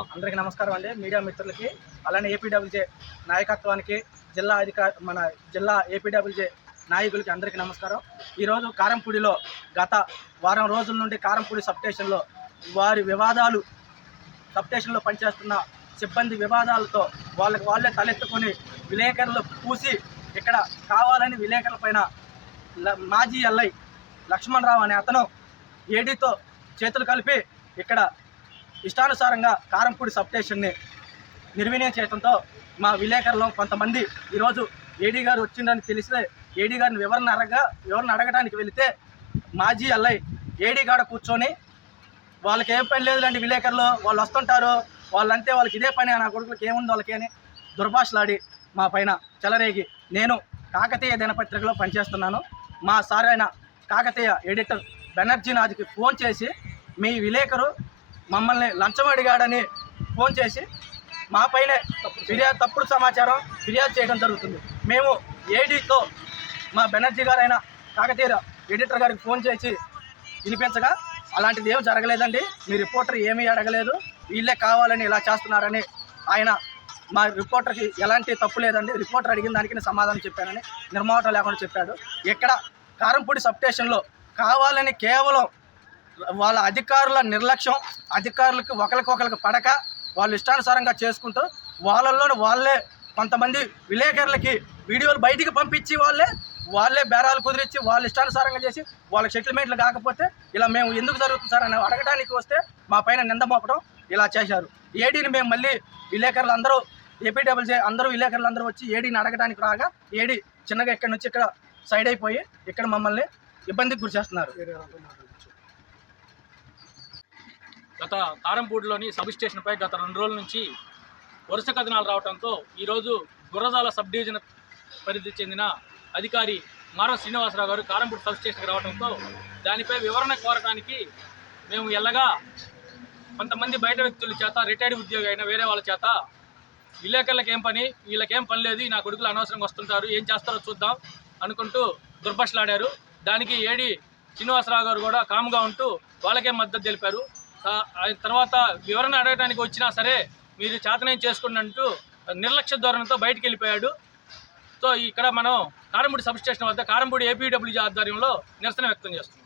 అందరికీ నమస్కారం అండి. మీడియా మిత్రులకి, అలానే ఏపీడబ్ల్యూజే నాయకత్వానికి, జిల్లా ఏపీడబ్ల్యూజే నాయకులకి అందరికీ నమస్కారం. ఈరోజు కారంపూడిలో గత వారం రోజుల నుండి కారంపూడి సబ్స్టేషన్లో వారి వివాదాలు, సబ్స్టేషన్లో పనిచేస్తున్న సిబ్బంది వివాదాలతో వాళ్ళే తలెత్తుకొని విలేకరులు పూసి ఇక్కడ కావాలని విలేకరుల పైన మాజీ ఎల్ఐ లక్ష్మణరావు అనే అతను ఏడీతో చేతులు కలిపి ఇక్కడ ఇష్టానుసారంగా కారంపూడి సబ్స్టేషన్ని నిర్వీర్యం చేయడంతో మా విలేకరులు కొంతమంది ఈరోజు ఏడీ గారు వచ్చిందని తెలిస్తే ఏడీ గారిని వివరణ అడగడానికి వెళితే మాజీ ఎల్ఐ ఏడీ గాడ కూర్చొని వాళ్ళకి ఏం పని లేదులేండి, విలేకరులు వాళ్ళు వస్తుంటారు, వాళ్ళంతే, వాళ్ళకి ఇదే పని, నా కొడుకులకి ఏముంది వాళ్ళకి అని దుర్భాషలాడి మా పైన చెలరేగి, నేను కాకతీయ దినపత్రికలో పనిచేస్తున్నాను, మా సార్ అయిన కాకతీయ ఎడిటర్ బెనర్జీ నాథ్కి ఫోన్ చేసి మీ విలేకరు మమ్మల్ని లంచం అడిగాడని ఫోన్ చేసి మా పైనే తప్పుడు సమాచారం ఫిర్యాదు చేయడం జరుగుతుంది. మేము ఏడీతో మా బెనర్జీ గారైన కాకతీయ ఎడిటర్ గారికి ఫోన్ చేసి వినిపించగా అలాంటిది ఏం జరగలేదండి, మీ రిపోర్టర్ ఏమీ అడగలేదు, వీళ్ళే కావాలని ఇలా చేస్తున్నారని ఆయన మా రిపోర్టర్కి ఎలాంటి తప్పు లేదండి, రిపోర్టర్ అడిగిన దానికి నేను సమాధానం చెప్పానని నిర్మోహటం లేకుండా చెప్పాడు. ఇక్కడ కారంపూడి సబ్స్టేషన్లో కావాలని కేవలం వాళ్ళ అధికారుల నిర్లక్ష్యం, అధికారులకు ఒకరికొకరికి పడక వాళ్ళు ఇష్టానుసారంగా చేసుకుంటూ వాళ్ళే కొంతమంది విలేకరులకి వీడియోలు బయటికి పంపించి వాళ్ళే బేరాలు కుదిరించి వాళ్ళు ఇష్టానుసారంగా చేసి వాళ్ళకి సెటిల్మెంట్లు కాకపోతే ఇలా మేము ఎందుకు జరుగుతుంది సార్ అని అడగడానికి వస్తే మా పైన నింద మోపడం ఇలా చేశారు. ఏడీని మేము మళ్ళీ విలేకరులు అందరూ ఏపీడబ్ల్యూజే విలేకరులు అందరూ వచ్చి ఏడీని అడగడానికి రాగా ఏడీ చిన్నగా ఇక్కడ నుంచి ఇక్కడ సైడ్ అయిపోయి ఇక్కడ మమ్మల్ని ఇబ్బందికి గురి చేస్తున్నారు. గత కారంపూడిలోని సబ్ స్టేషన్పై గత 2 రోజుల నుంచి వరుస కథనాలు రావడంతో ఈరోజు గుర్రజాల సబ్ డివిజన్ పరిధి చెందిన అధికారి మారం శ్రీనివాసరావు గారు కారంపూడి సబ్ స్టేషన్కి రావడంతో దానిపై వివరణ కోరడానికి మేము ఎల్లగా కొంతమంది బయట వ్యక్తుల చేత రిటైర్డ్ ఉద్యోగి అయిన వేరే వాళ్ళ చేత విలేకరులకు ఏం పని, వీళ్ళకేం పని లేదు, నా కొడుకులు అనవసరంగా వస్తుంటారు, ఏం చేస్తారో చూద్దాం అనుకుంటూ దుర్భాషలాడారు. దానికి ఏడీ శ్రీనివాసరావు గారు కూడా కామ్గా ఉంటూ వాళ్ళకే మద్దతు తెలిపారు. తర్వాత వివరణ అడగడానికి వచ్చినా సరే మీరు చేతనేం చేసుకున్నట్టు నిర్లక్ష్య ధోరణితో బయటికి వెళ్ళిపోయాడు. సో ఇక్కడ మనం కారంపూడి సబ్ స్టేషన్ వద్ద కారంపూడి ఏపీడబ్ల్యూజీ ఆధ్వర్యంలో నిరసన వ్యక్తం చేస్తున్నాం.